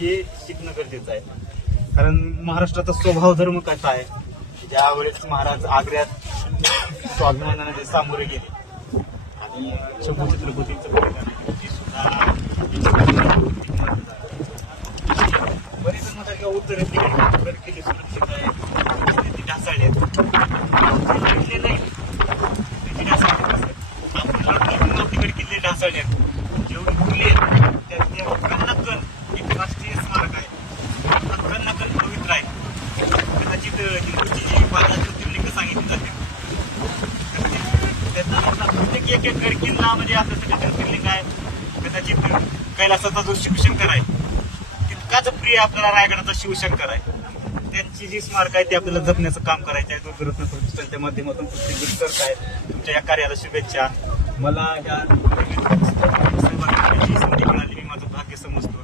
हे शिकणं गरजेचं आहे. कारण महाराष्ट्राचा स्वभाव धर्म कसा आहे, ज्यावेळेस महाराज आग्र्यात स्वाभिमानाने ते सामोरे गेले आणि शंभू छत्रपतींचं बलिदान ते सुद्धा बरेच जण म्हणतात किंवा उत्तर केली सुरक्षित आहे, ती ढासाळली आहेत. मातीकडे किल्ले ढासाळले आहेत. जेवढे किल्ले आहेत त्या कन्नकन एक राष्ट्रीय स्मारक आहे. कन्नकन पवित्र आहे. कदाचित हिंदूची जी बारा ज्योतिर्लिंग सांगितली जाते त्याचा प्रत्येक एक गड किल्ला म्हणजे आपल्यासाठी ज्योतिर्लिंग आहे. कदाचित कैलासाचा जो शिवशंकर आहे तितकाच प्रिय आपल्याला रायगडाचा शिवशंकर आहे. त्यांची जी स्मारक आहे ते आपल्याला जपण्याचं काम करायचं आहे. दुर्गरत्न प्रतिष्ठानच्या माध्यमातून करत आहे. तुमच्या या कार्याला शुभेच्छा. मला या संधी मिळाली, मी माझं भाग्य समजतो.